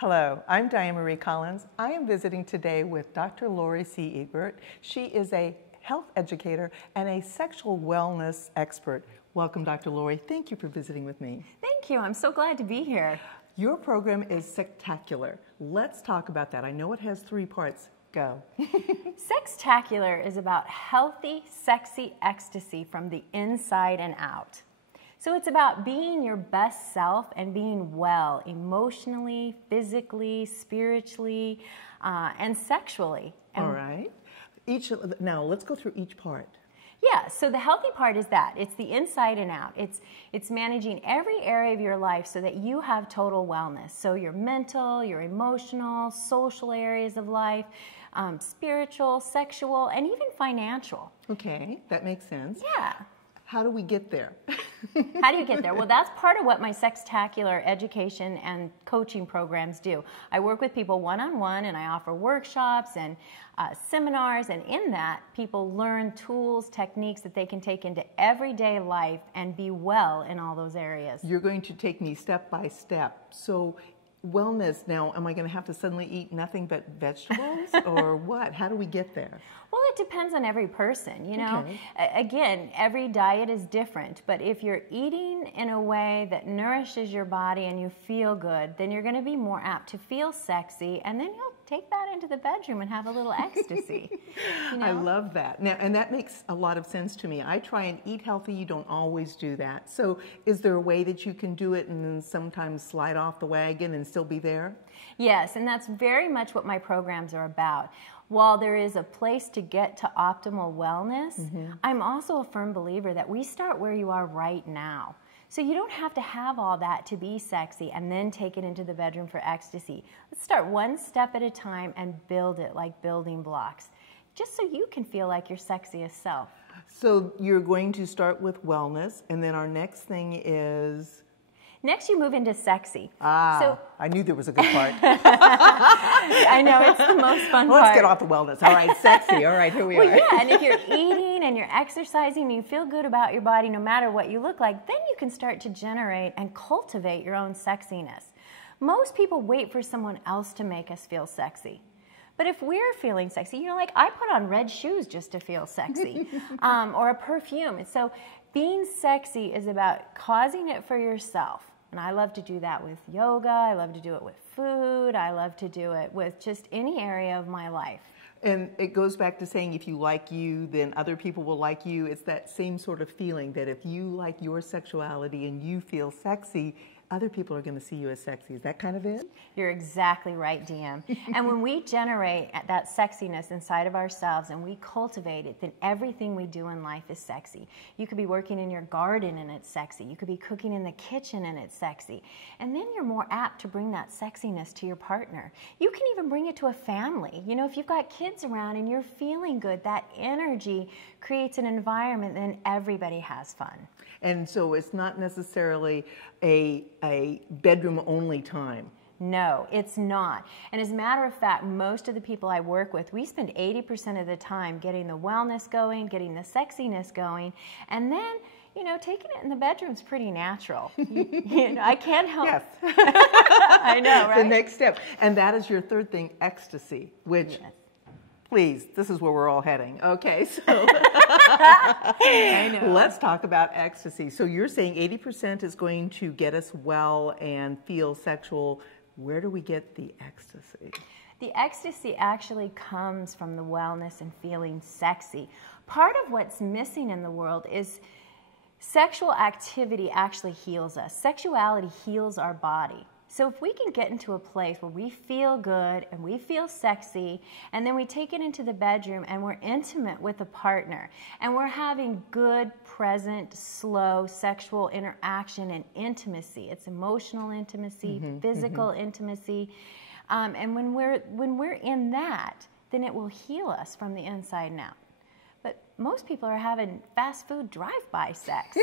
Hello, I'm Diane Marie Collins. I am visiting today with Dr. Lori C. Ebert. She is a health educator and a sexual wellness expert. Welcome, Dr. Lori. Thank you for visiting with me. Thank you. I'm so glad to be here. Your program is spectacular. Let's talk about that. I know it has 3 parts. Go. Sextacular is about healthy, sexy ecstasy from the inside and out. So it's about being your best self and being well emotionally, physically, spiritually, and sexually. And all right. Now, let's go through each part. Yeah, so the healthy part is that. It's the inside and out. It's managing every area of your life so that you have total wellness. So your mental, your emotional, social areas of life, spiritual, sexual, and even financial. Okay, that makes sense. Yeah. How do we get there? How do you get there? Well, that's part of what my Sextacular education and coaching programs do. I work with people one-on-one, and I offer workshops and seminars, and in that, people learn tools, techniques that they can take into everyday life and be well in all those areas. You're going to take me step by step. So wellness, now, am I going to have to suddenly eat nothing but vegetables or what? How do we get there? Well, it depends on every person, you know. Okay. Again, every diet is different, but if you're eating in a way that nourishes your body and you feel good, then you're going to be more apt to feel sexy, and then you'll take that into the bedroom and have a little ecstasy. You know? I love that. Now, and that makes a lot of sense to me. I try and eat healthy. You don't always do that. So is there a way that you can do it and then sometimes slide off the wagon and still be there? Yes, and that's very much what my programs are about. While there is a place to get to optimal wellness, I'm also a firm believer that we start where you are right now. So you don't have to have all that to be sexy and then take it into the bedroom for ecstasy. Let's start one step at a time and build it like building blocks, just so you can feel like your sexiest self. So you're going to start with wellness, and then our next thing is... Next, you move into sexy. So I knew there was a good part. I know, it's the most fun part. Let's get off the wellness. All right, sexy. All right, here we are. Well, yeah, and if you're eating and you're exercising and you feel good about your body no matter what you look like, then you can start to generate and cultivate your own sexiness. Most people wait for someone else to make us feel sexy. But if we're feeling sexy, you know, like I put on red shoes just to feel sexy, or a perfume. And so being sexy is about causing it for yourself. And I love to do that with yoga. I love to do it with food. I love to do it with just any area of my life. And it goes back to saying if you like you, then other people will like you. It's that same sort of feeling that if you like your sexuality and you feel sexy, other people are going to see you as sexy. Is that kind of it? You're exactly right, DM. And when we generate that sexiness inside of ourselves and we cultivate it, then everything we do in life is sexy. You could be working in your garden and it's sexy. You could be cooking in the kitchen and it's sexy. And then you're more apt to bring that sexiness to your partner. You can even bring it to a family. You know, if you've got kids around and you're feeling good, that energy creates an environment and then everybody has fun. And so it's not necessarily a bedroom-only time. No, it's not. And as a matter of fact, most of the people I work with, we spend 80% of the time getting the wellness going, getting the sexiness going, and then, you know, taking it in the bedroom's pretty natural. You know, I can't help. Yes. I know, right? The next step. And that is your third thing, ecstasy, which... Yes. Please, this is where we're all heading. Okay, so I know. Let's talk about ecstasy. So you're saying 80% is going to get us well and feel sexual. Where do we get the ecstasy? The ecstasy actually comes from the wellness and feeling sexy. Part of what's missing in the world is sexual activity actually heals us. Sexuality heals our body. So if we can get into a place where we feel good and we feel sexy, and then we take it into the bedroom and we're intimate with a partner, and we're having good, present, slow sexual interaction and intimacy. It's emotional intimacy, physical intimacy. And when we're in that, then it will heal us from the inside and out. But most people are having fast food drive-by sex.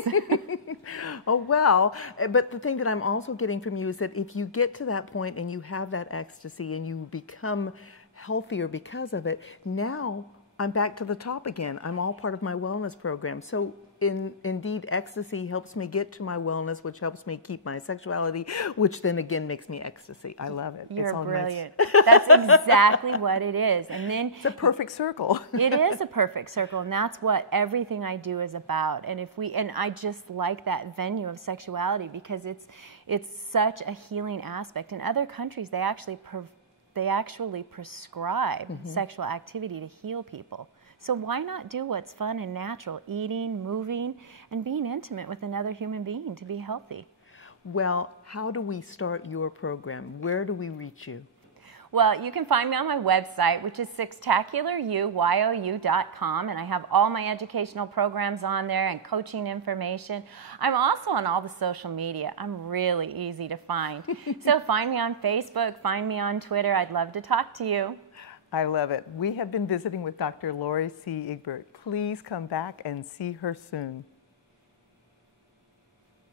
Oh, well, but the thing that I'm also getting from you is that if you get to that point and you have that ecstasy and you become healthier because of it, now I'm back to the top again. I'm all part of my wellness program. So indeed, ecstasy helps me get to my wellness, which helps me keep my sexuality, which then again makes me ecstasy. I love it. You're it's all brilliant. Nice. That's exactly what it is. And then it's a perfect circle. It is a perfect circle, and that's what everything I do is about. And I just like that venue of sexuality because it's such a healing aspect. In other countries, they actually prescribe sexual activity to heal people. So why not do what's fun and natural, eating, moving, and being intimate with another human being to be healthy? Well, how do we start your program? Where do we reach you? Well, you can find me on my website, which is sextacularuyou.com, and I have all my educational programs on there and coaching information. I'm also on all the social media. I'm really easy to find. So find me on Facebook, find me on Twitter. I'd love to talk to you. I love it. We have been visiting with Dr. Lori C. Ebert. Please come back and see her soon.